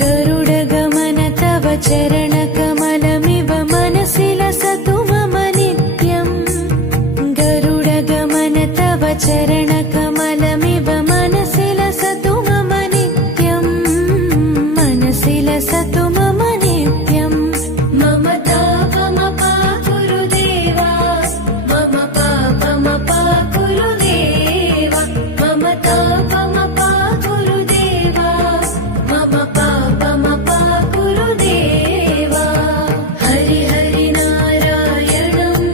गरुडगमन तव चरणकमलमिव मनसि लसतु मम नित्यम् गरुडगमन तव चरणकमलमिव मनसि लसतु मम नित्यम् मनसि लसतु मम नित्यम् मम तापमपा गुरुदेवा मम पापमपा गुरुदेवा मम तापमपा गुरुदेवा मम पापमपा गुरुदेवा हरि हरि नारायणम्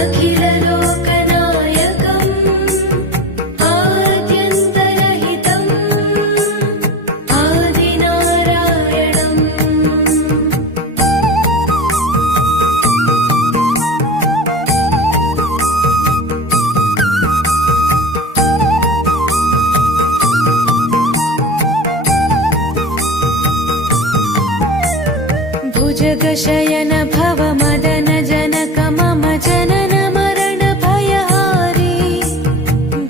अखिललोकनायकम् आद्यन्तरहितम् आदिनारायणम् भुजगशयन भव मदन जनक मम जनन मरण भयहारी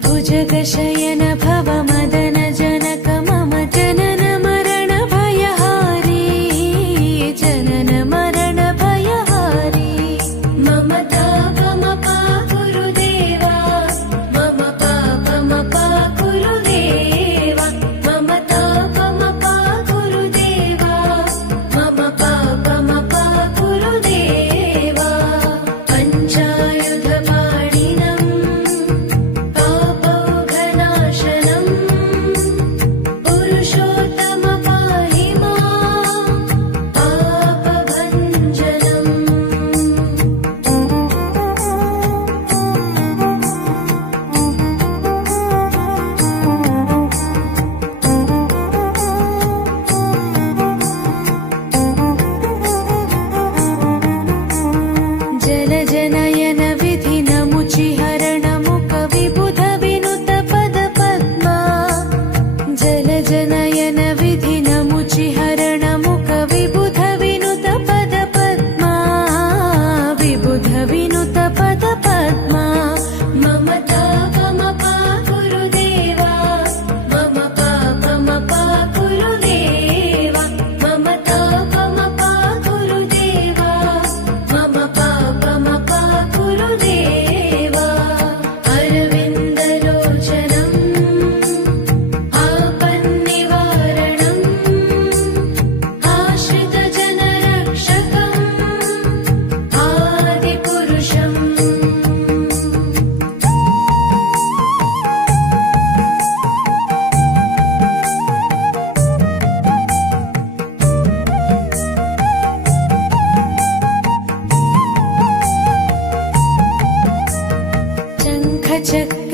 भुजगशयन भव मदन जनक मम जनन मरण भयहारी जनन मरण भयहारी मम तापमपा गुरुदेवा मम पापमपा गुरुदेवा मम तापमपा गुरुदेवा मम पापमपा गुरुदेवा पञ्चायुधपाणिनम् पापौघनाशनम् पुरुषोत्तम पाहि माम् पापभञ्जनम् जलजनयन विधिनमुचिहरण मुख विबुध विनुत पद पद्मा जलजनयन विधिनमुचिहरण मुख विबुध विनुत पद पद्मा विबुध विनुत पद पद्मा मम तापमपा गुरुदेवा मम पापमपा गुरुदेवा मम तापमपा गुरुदेवा मम पापमपा गुरुदेवा अरविन्दलोचनम् आपन्निवारणम् आश्रितजनरक्षकम् आदिपुरुषम् शङ्खचक्र